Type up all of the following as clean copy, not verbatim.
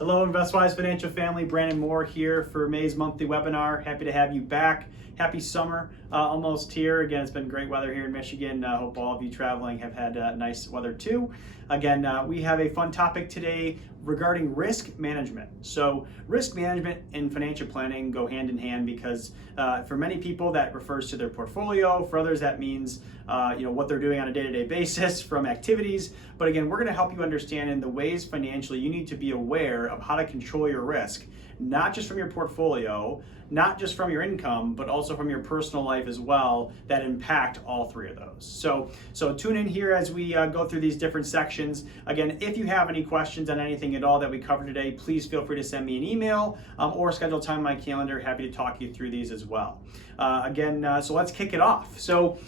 Hello, InvestWise Financial Family. Brandon Moore here for May's monthly webinar. Happy to have you back. Happy summer, almost here. Again, it's been great weather here in Michigan. Hope all of you traveling have had nice weather too. Again, we have a fun topic today regarding risk management. So risk management and financial planning go hand in hand because for many people that refers to their portfolio. For others, that means what they're doing on a day-to-day basis from activities. But again, we're going to help you understand in the ways financially you need to be aware of how to control your risk, not just from your portfolio, not just from your income, but also from your personal life as well, that impact all three of those. So tune in here as we go through these different sections. Again, if you have any questions on anything at all that we covered today, please feel free to send me an email or schedule time on my calendar. Happy to talk you through these as well. So let's kick it off. So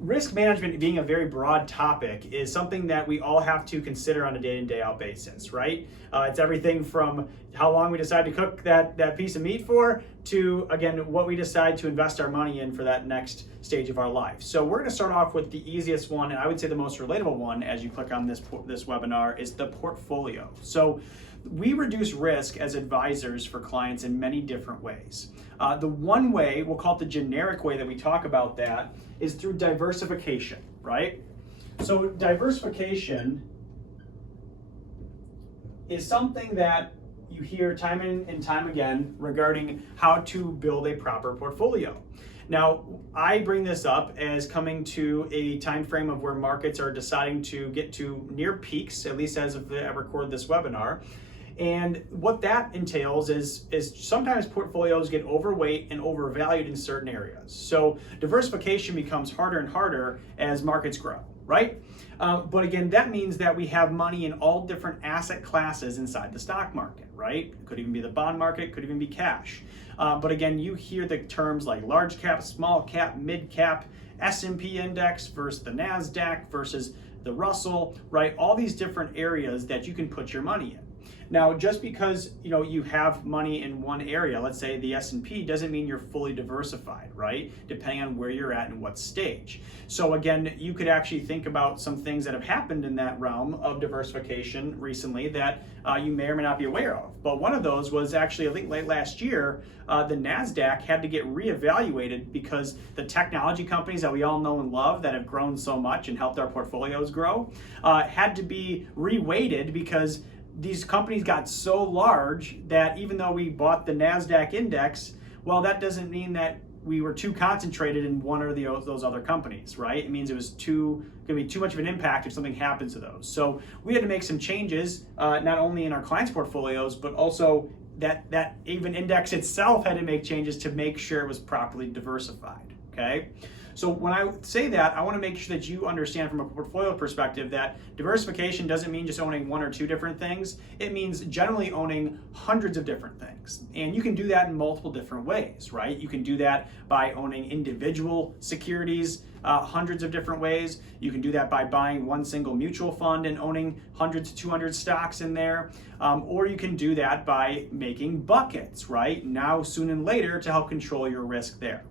risk management, being a very broad topic, is something that we all have to consider on a day in, day out basis, right? It's everything from how long we decide to cook that piece of meat for to, again, what we decide to invest our money in for that next stage of our life. So we're going to start off with the easiest one, and I would say the most relatable one as you click on this webinar is the portfolio. So we reduce risk as advisors for clients in many different ways. The one way, we'll call it the generic way that we talk about that, is through diversification, right? So diversification is something that you hear time and time again regarding how to build a proper portfolio. Now, I bring this up as coming to a time frame of where markets are deciding to get to near peaks, at least as of I record this webinar. And what that entails is sometimes portfolios get overweight and overvalued in certain areas. So diversification becomes harder and harder as markets grow, right? But again, that means that we have money in all different asset classes inside the stock market, right? It could even be the bond market, could even be cash. But again, you hear the terms like large cap, small cap, mid cap, S&P index versus the NASDAQ versus the Russell, right? All these different areas that you can put your money in. Now, just because you have money in one area, let's say the S&P, doesn't mean you're fully diversified, right? Depending on where you're at and what stage. So again, you could actually think about some things that have happened in that realm of diversification recently that you may or may not be aware of. But one of those was actually, I think late last year, the NASDAQ had to get reevaluated because the technology companies that we all know and love that have grown so much and helped our portfolios grow had to be reweighted because these companies got so large that even though we bought the NASDAQ index, well, that doesn't mean that we were too concentrated in one or those other companies, right? It means it was going to be too much of an impact if something happens to those. So we had to make some changes, not only in our clients' portfolios, but also that even index itself had to make changes to make sure it was properly diversified, okay? So when I say that, I want to make sure that you understand from a portfolio perspective that diversification doesn't mean just owning one or two different things. It means generally owning hundreds of different things. And you can do that in multiple different ways, right? You can do that by owning individual securities, hundreds of different ways. You can do that by buying one single mutual fund and owning 100 to 200 stocks in there. Or you can do that by making buckets, right? Now, soon, and later to help control your risk there.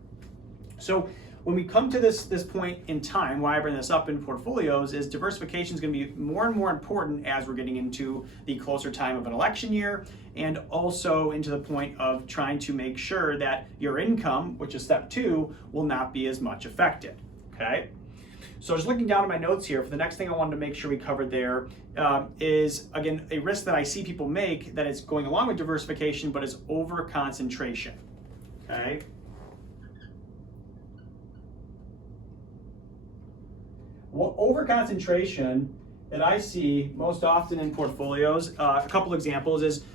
So when we come to this point in time, why I bring this up in portfolios is diversification is going to be more and more important as we're getting into the closer time of an election year and also into the point of trying to make sure that your income, which is step 2, will not be as much affected, okay? So just looking down at my notes here, for the next thing I wanted to make sure we covered there is, again, a risk that I see people make that is going along with diversification, but is over concentration, okay? Well, overconcentration that I see most often in portfolios, a couple examples is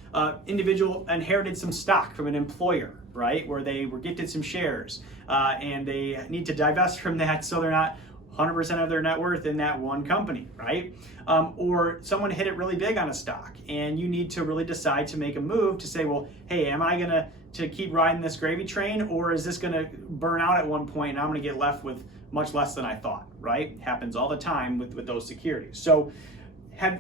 individual inherited some stock from an employer, right? Where they were gifted some shares and they need to divest from that so they're not 100% of their net worth in that one company, right? Or someone hit it really big on a stock and you need to really decide to make a move to say, well, hey, am I gonna keep riding this gravy train, or is this gonna burn out at one point and I'm gonna get left with much less than I thought, right? Happens all the time with those securities. So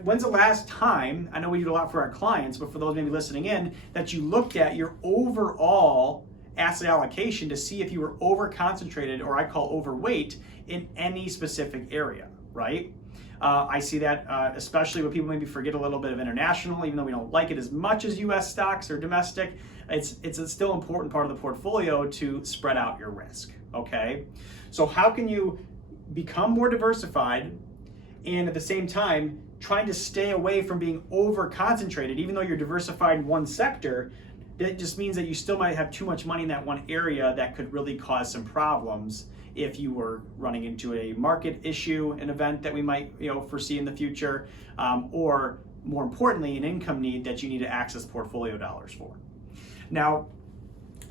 when's the last time, I know we do a lot for our clients, but for those maybe listening in, that you looked at your overall asset allocation to see if you were over concentrated, or I call overweight, in any specific area, right? I see that especially when people maybe forget a little bit of international, even though we don't like it as much as US stocks or domestic, it's a still important part of the portfolio to spread out your risk, okay? So how can you become more diversified and at the same time trying to stay away from being over concentrated? Even though you're diversified in one sector, that just means that you still might have too much money in that one area that could really cause some problems if you were running into a market issue, an event that we might foresee in the future, or more importantly, an income need that you need to access portfolio dollars for. Now,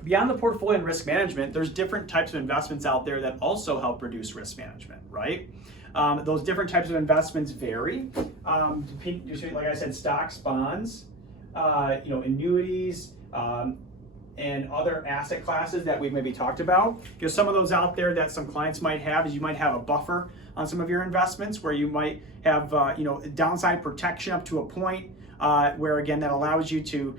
beyond the portfolio and risk management, there's different types of investments out there that also help reduce risk management, right? Those different types of investments vary. Like I said, stocks, bonds, annuities, and other asset classes that we've maybe talked about. Some of those out there that some clients might have is you might have a buffer on some of your investments where you might have downside protection up to a point where again that allows you to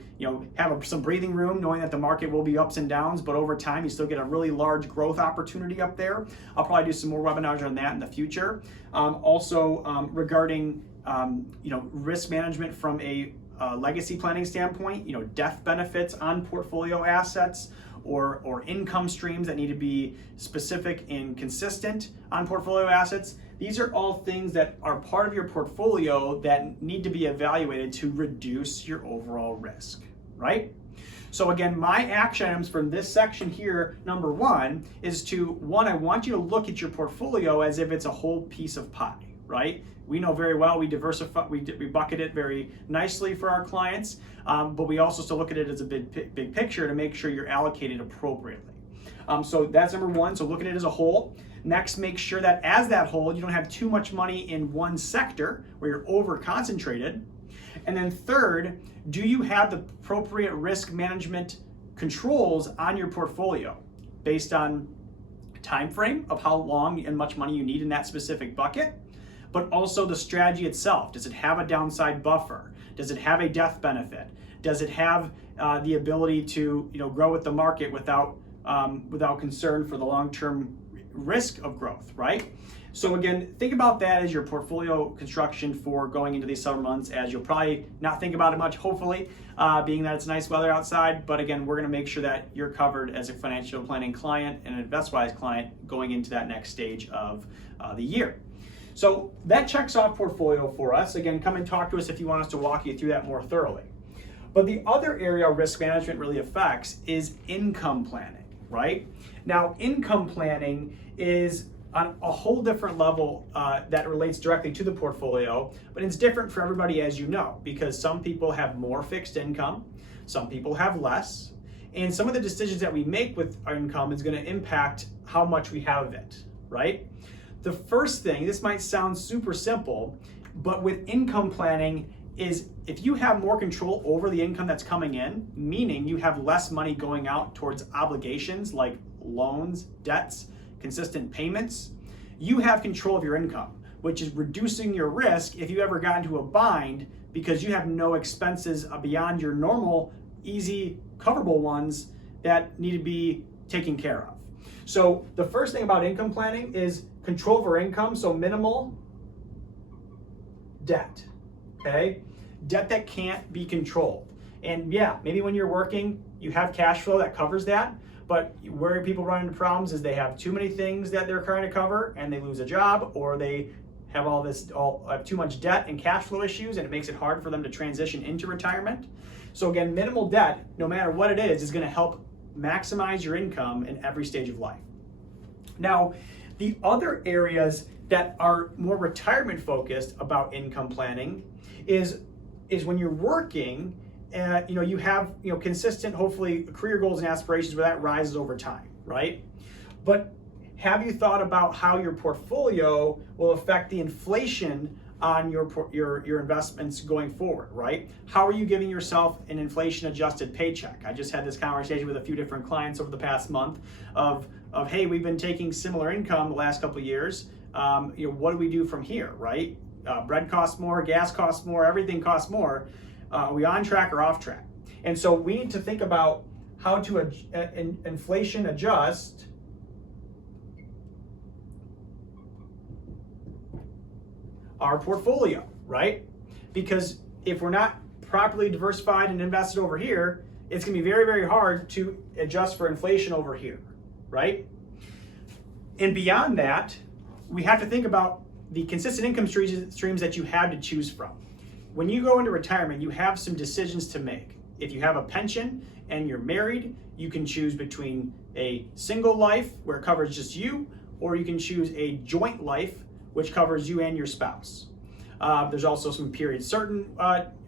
have some breathing room, knowing that the market will be ups and downs, but over time you still get a really large growth opportunity up there. I'll probably do some more webinars on that in the future. Regarding risk management from a legacy planning standpoint, death benefits on portfolio assets or income streams that need to be specific and consistent on portfolio assets. These are all things that are part of your portfolio that need to be evaluated to reduce your overall risk, right? So again, my action items from this section here, number one, is I want you to look at your portfolio as if it's a whole piece of pie, right? We know very well we diversify, we bucket it very nicely for our clients, but we also still look at it as a big picture to make sure you're allocated appropriately. So that's number one, so look at it as a whole. Next, make sure that as that whole, you don't have too much money in one sector where you're over concentrated. And then third, do you have the appropriate risk management controls on your portfolio based on time frame of how long and much money you need in that specific bucket, but also the strategy itself. Does it have a downside buffer? Does it have a death benefit? Does it have the ability to grow with the market without concern for the long-term risk of growth, right? So again, think about that as your portfolio construction for going into these summer months, as you'll probably not think about it much, hopefully, being that it's nice weather outside. But again, we're gonna make sure that you're covered as a financial planning client and an InvestWise client going into that next stage of the year. So that checks off portfolio for us. Again, come and talk to us if you want us to walk you through that more thoroughly. But the other area risk management really affects is income planning, right? Now, income planning is on a whole different level that relates directly to the portfolio, but it's different for everybody, as you know, because some people have more fixed income, some people have less, and some of the decisions that we make with our income is going to impact how much we have of it, right? The first thing, this might sound super simple, but with income planning is if you have more control over the income that's coming in, meaning you have less money going out towards obligations like loans, debts, consistent payments, you have control of your income, which is reducing your risk if you ever got into a bind because you have no expenses beyond your normal, easy, coverable ones that need to be taken care of. So the first thing about income planning is control over income, so minimal debt, okay? Debt that can't be controlled. And yeah, maybe when you're working, you have cash flow that covers that, but where people run into problems is they have too many things that they're trying to cover and they lose a job, or they have too much debt and cash flow issues, and it makes it hard for them to transition into retirement. So again, minimal debt, no matter what it is gonna help maximize your income in every stage of life. Now, the other areas that are more retirement focused about income planning is when you're working, you have consistent, hopefully, career goals and aspirations where that rises over time, right? But have you thought about how your portfolio will affect the inflation on your investments going forward, right? How are you giving yourself an inflation adjusted paycheck? I just had this conversation with a few different clients over the past month of hey, we've been taking similar income the last couple of years. What do we do from here, right? Bread costs more, gas costs more, everything costs more. Are we on track or off track? And so we need to think about how to inflation adjust our portfolio, right? Because if we're not properly diversified and invested over here, it's gonna be very, very hard to adjust for inflation over here, right? And beyond that, we have to think about the consistent income streams that you have to choose from. When you go into retirement, you have some decisions to make. If you have a pension and you're married, you can choose between a single life where it covers just you, or you can choose a joint life which covers you and your spouse. There's also some period certain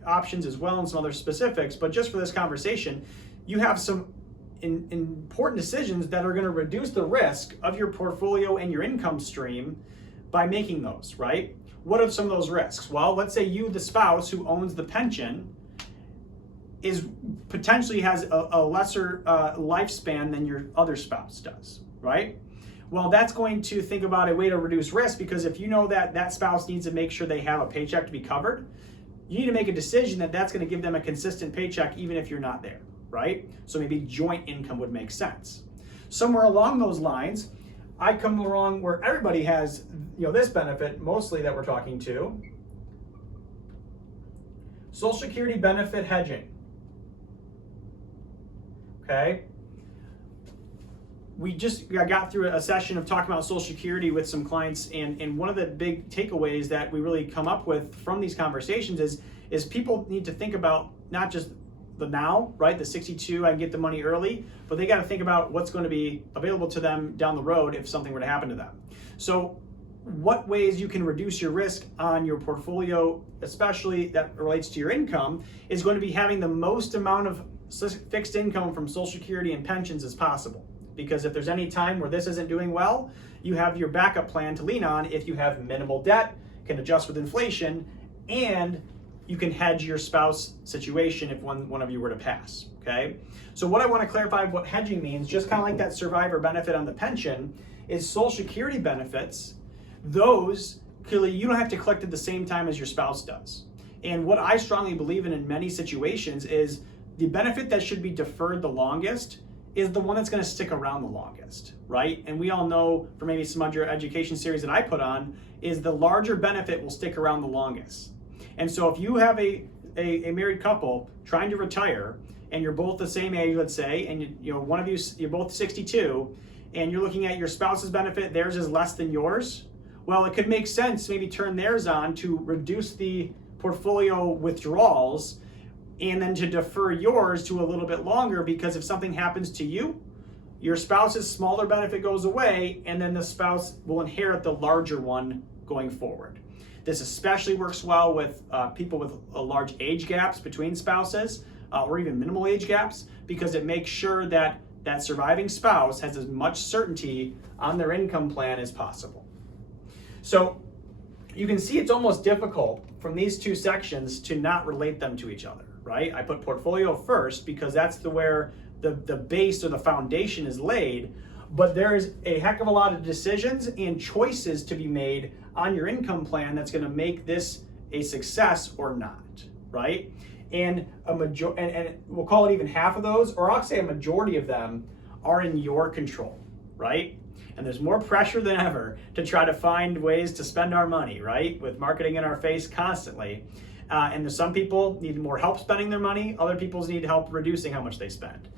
options as well and some other specifics, but just for this conversation, you have some important decisions that are going to reduce the risk of your portfolio and your income stream by making those, right? What are some of those risks? Well, let's say you, the spouse who owns the pension, is potentially has a lesser lifespan than your other spouse does, right? Well, that's going to think about a way to reduce risk, because if you know that that spouse needs to make sure they have a paycheck to be covered, you need to make a decision that that's going to give them a consistent paycheck even if you're not there, right? So maybe joint income would make sense. Somewhere along those lines, I come along where everybody has, this benefit mostly that we're talking to. Social Security benefit hedging. Okay. I got through a session of talking about Social Security with some clients, and one of the big takeaways that we really come up with from these conversations is people need to think about not just the now, right? The 62, I can get the money early, but they got to think about what's going to be available to them down the road if something were to happen to them. So what ways you can reduce your risk on your portfolio, especially that relates to your income, is going to be having the most amount of fixed income from Social Security and pensions as possible. Because if there's any time where this isn't doing well, you have your backup plan to lean on if you have minimal debt, can adjust with inflation, and you can hedge your spouse situation if one of you were to pass, okay? So what I want to clarify what hedging means, just kind of like that survivor benefit on the pension, is Social Security benefits, those, clearly you don't have to collect at the same time as your spouse does. And what I strongly believe in many situations is the benefit that should be deferred the longest is the one that's going to stick around the longest, right? And we all know from maybe some other education series that I put on is the larger benefit will stick around the longest. And so if you have a married couple trying to retire and you're both the same age, let's say, and one of you're both 62 and you're looking at your spouse's benefit, theirs is less than yours, well, it could make sense to maybe turn theirs on to reduce the portfolio withdrawals and then to defer yours to a little bit longer, because if something happens to you, your spouse's smaller benefit goes away and then the spouse will inherit the larger one going forward. This especially works well with people with large age gaps between spouses or even minimal age gaps, because it makes sure that that surviving spouse has as much certainty on their income plan as possible. So you can see it's almost difficult from these two sections to not relate them to each other, right? I put portfolio first because that's where the base or the foundation is laid, but there's a heck of a lot of decisions and choices to be made on your income plan that's going to make this a success or not, right? And and we'll call it even half of those, or I'll say a majority of them, are in your control, right? And there's more pressure than ever to try to find ways to spend our money, right? With marketing in our face constantly. And there's some people need more help spending their money. Other people need help reducing how much they spend.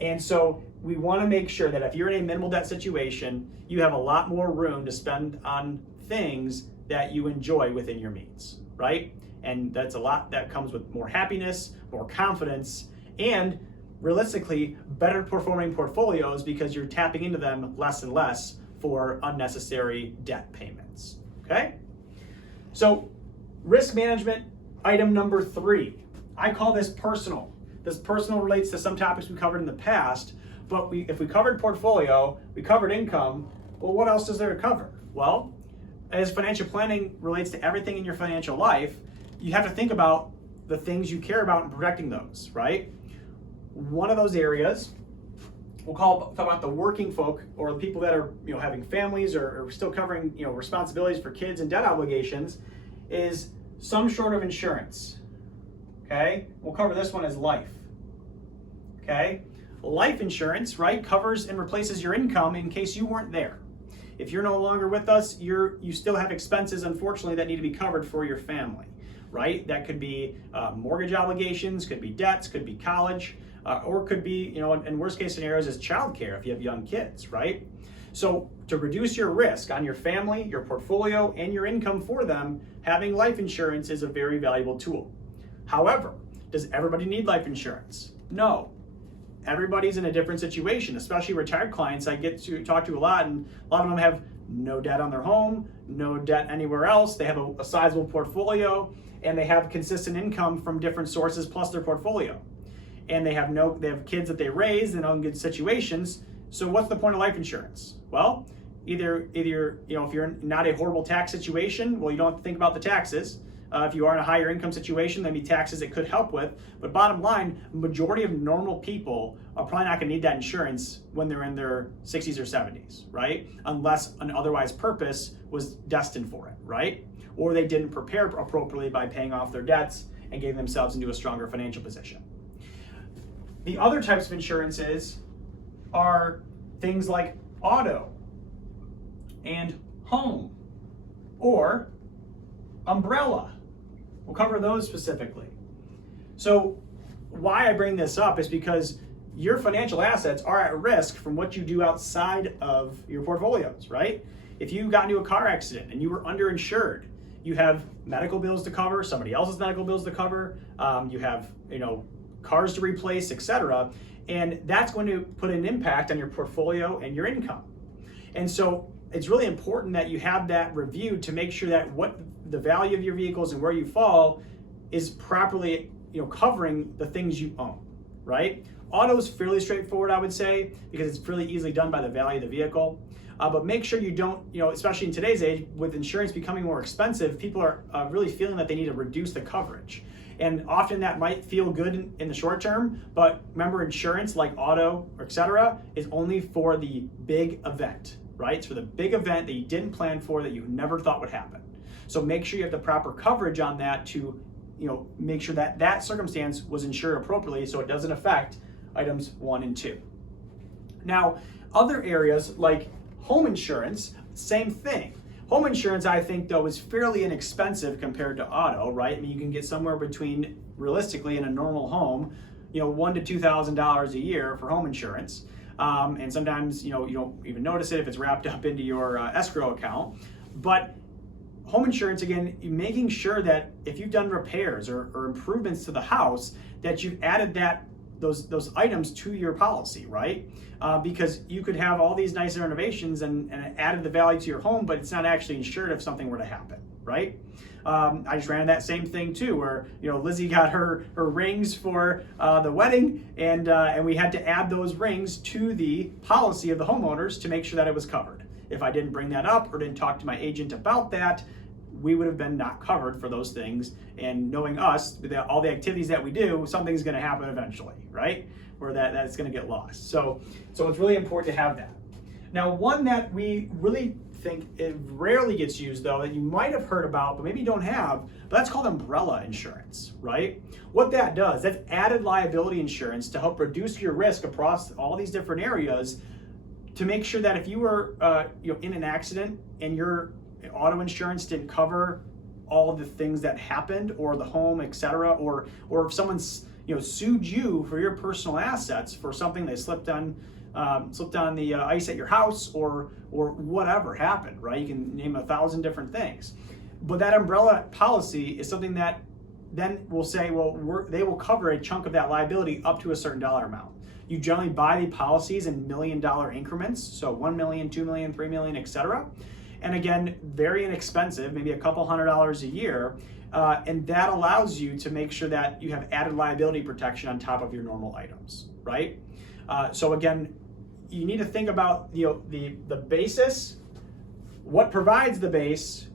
And so we want to make sure that if you're in a minimal debt situation, you have a lot more room to spend on things that you enjoy within your means, right? And that's a lot that comes with more happiness, more confidence, and realistically, better performing portfolios because you're tapping into them less and less for unnecessary debt payments, okay? So risk management, item number 3. I call this personal. This personal relates to some topics we covered in the past, but if we covered portfolio, we covered income, well, what else is there to cover? Well, as financial planning relates to everything in your financial life, you have to think about the things you care about and protecting those, right? One of those areas, talk about the working folk or the people that are having families or still covering responsibilities for kids and debt obligations, is some sort of insurance. Okay, we'll cover this one as life. Okay, life insurance, right, covers and replaces your income in case you weren't there. If you're no longer with us, you still have expenses, unfortunately, that need to be covered for your family, right? That could be mortgage obligations, could be debts, could be college, or could be, in worst case scenarios, is childcare if you have young kids, right? So to reduce your risk on your family, your portfolio, and your income for them, having life insurance is a very valuable tool. However, does everybody need life insurance? No. Everybody's in a different situation, especially retired clients I get to talk to a lot, and a lot of them have no debt on their home, no debt anywhere else. They have a sizable portfolio, and they have consistent income from different sources plus their portfolio. And they have kids that they raise in good situations. So what's the point of life insurance? Well, either if you're not a horrible tax situation, well, you don't have to think about the taxes. If you are in a higher income situation, there'd be taxes it could help with. But bottom line, majority of normal people are probably not going to need that insurance when they're in their 60s or 70s, right? Unless an otherwise purpose was destined for it, right? Or they didn't prepare appropriately by paying off their debts and getting themselves into a stronger financial position. The other types of insurances are things like auto and home or umbrella. We'll cover those specifically. So why I bring this up is because your financial assets are at risk from what you do outside of your portfolios, right? If you got into a car accident and you were underinsured, you have medical bills to cover, somebody else's medical bills to cover, you have cars to replace, etc. And that's going to put an impact on your portfolio and your income. And so it's really important that you have that reviewed to make sure that what the value of your vehicles and where you fall is properly covering the things you own, right? Auto is fairly straightforward, I would say, because it's fairly easily done by the value of the vehicle. But make sure you don't, especially in today's age, with insurance becoming more expensive, people are really feeling that they need to reduce the coverage. And often that might feel good in the short term, but remember, insurance like auto, etc., is only for the big event, right? It's for the big event that you didn't plan for, that you never thought would happen. So make sure you have the proper coverage on that to, make sure that that circumstance was insured appropriately so it doesn't affect items 1 and 2. Now, other areas like home insurance, same thing. Home insurance, I think, though, is fairly inexpensive compared to auto, right? I mean, you can get somewhere between, realistically, in a normal home, $1,000 to $2,000 a year for home insurance. And sometimes, you don't even notice it if it's wrapped up into your escrow account. But home insurance, again, making sure that if you've done repairs or improvements to the house, that you've added those items to your policy, right? Because you could have all these nice renovations and added the value to your home, but it's not actually insured if something were to happen, right? I just ran that same thing too, where Lizzie got her rings for the wedding, and we had to add those rings to the policy of the homeowners to make sure that it was covered. If I didn't bring that up or didn't talk to my agent about that, we would have been not covered for those things. And knowing us, all the activities that we do, something's going to happen eventually, right? Or that's going to get lost. So it's really important to have that. Now, one that we really think it rarely gets used, though, that you might have heard about, but maybe you don't have, but that's called umbrella insurance, right? What that does, that's added liability insurance to help reduce your risk across all these different areas, to make sure that if you were in an accident and your auto insurance didn't cover all of the things that happened, or the home, etc., or if someone's sued you for your personal assets for something they slipped on the ice at your house, or whatever happened, right? You can name 1,000 different things. But that umbrella policy is something that then will say, well, they will cover a chunk of that liability up to a certain dollar amount. You generally buy the policies in $1 million increments, so 1 million, 2 million, 3 million, etc. And again, very inexpensive, maybe a couple $100s a year. And that allows you to make sure that you have added liability protection on top of your normal items, right? So again, you need to think about the basis, what provides the base,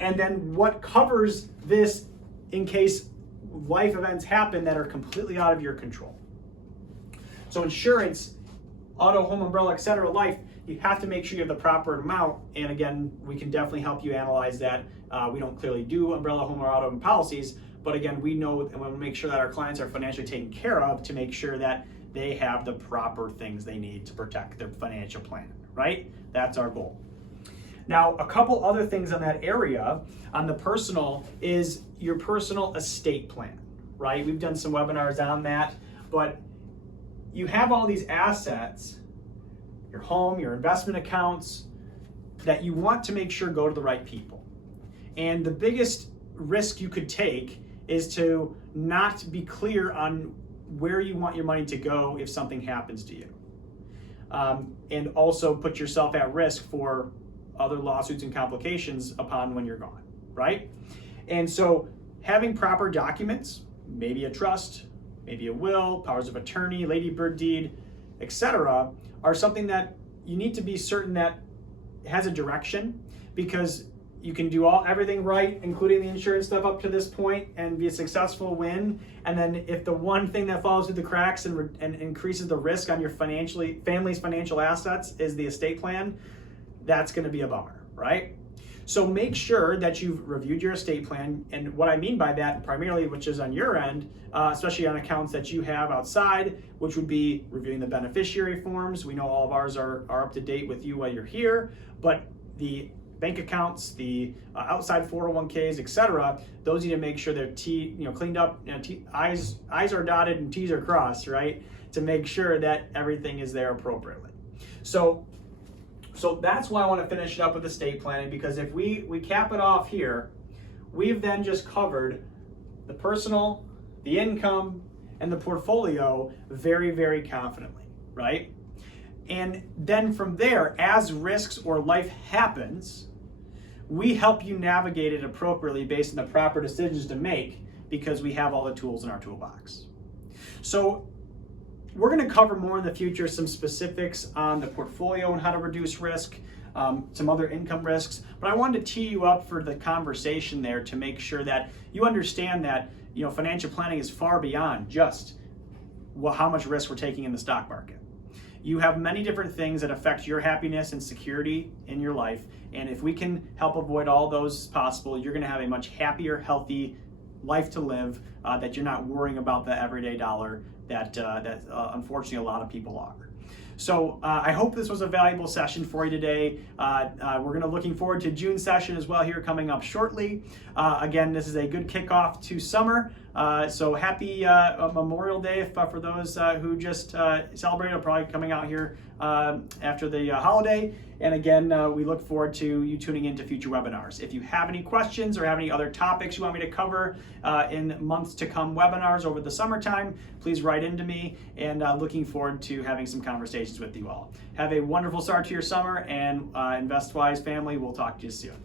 and then what covers this in case life events happen that are completely out of your control. So insurance, auto, home, umbrella, etc., life, you have to make sure you have the proper amount. And again, we can definitely help you analyze that. We don't clearly do umbrella, home, or auto policies, but again, we know and we want to make sure that our clients are financially taken care of to make sure that they have the proper things they need to protect their financial plan, right? That's our goal. Now, a couple other things on that area, on the personal, is your personal estate plan, right? We've done some webinars on that, but you have all these assets, your home, your investment accounts, that you want to make sure go to the right people. And the biggest risk you could take is to not be clear on where you want your money to go if something happens to you. And also put yourself at risk for other lawsuits and complications upon when you're gone, right? And so having proper documents, maybe a trust, maybe a will, powers of attorney, ladybird deed, etc., are something that you need to be certain that has a direction, because you can do everything right, including the insurance stuff up to this point, and be a successful win. And then if the one thing that falls through the cracks and increases the risk on your family's financial assets is the estate plan, that's going to be a bummer, right? So make sure that you've reviewed your estate plan. And what I mean by that primarily, which is on your end, especially on accounts that you have outside, which would be reviewing the beneficiary forms. We know all of ours are up to date with you while you're here, but the bank accounts, the outside 401ks, etc., those need to make sure they're cleaned up, I's are dotted and T's are crossed, right? To make sure that everything is there appropriately. So that's why I want to finish it up with estate planning, because if we cap it off here, we've then just covered the personal, the income, and the portfolio very, very confidently, right? And then from there, as risks or life happens, we help you navigate it appropriately based on the proper decisions to make, because we have all the tools in our toolbox. So we're going to cover more in the future some specifics on the portfolio and how to reduce risk, some other income risks, but I wanted to tee you up for the conversation there to make sure that you understand that financial planning is far beyond just how much risk we're taking in the stock market. You have many different things that affect your happiness and security in your life, and if we can help avoid all those possible, you're going to have a much happier, healthy life to live, that you're not worrying about the everyday dollar that unfortunately a lot of people are. So I hope this was a valuable session for you today. We're looking forward to June session as well here coming up shortly. Again, this is a good kickoff to summer. So happy Memorial Day for those who just celebrated, probably coming out here after the holiday. And again, we look forward to you tuning into future webinars. If you have any questions or have any other topics you want me to cover in months to come webinars over the summertime, please write into me, and looking forward to having some conversations with you all. Have a wonderful start to your summer, and InvestWise family, we'll talk to you soon.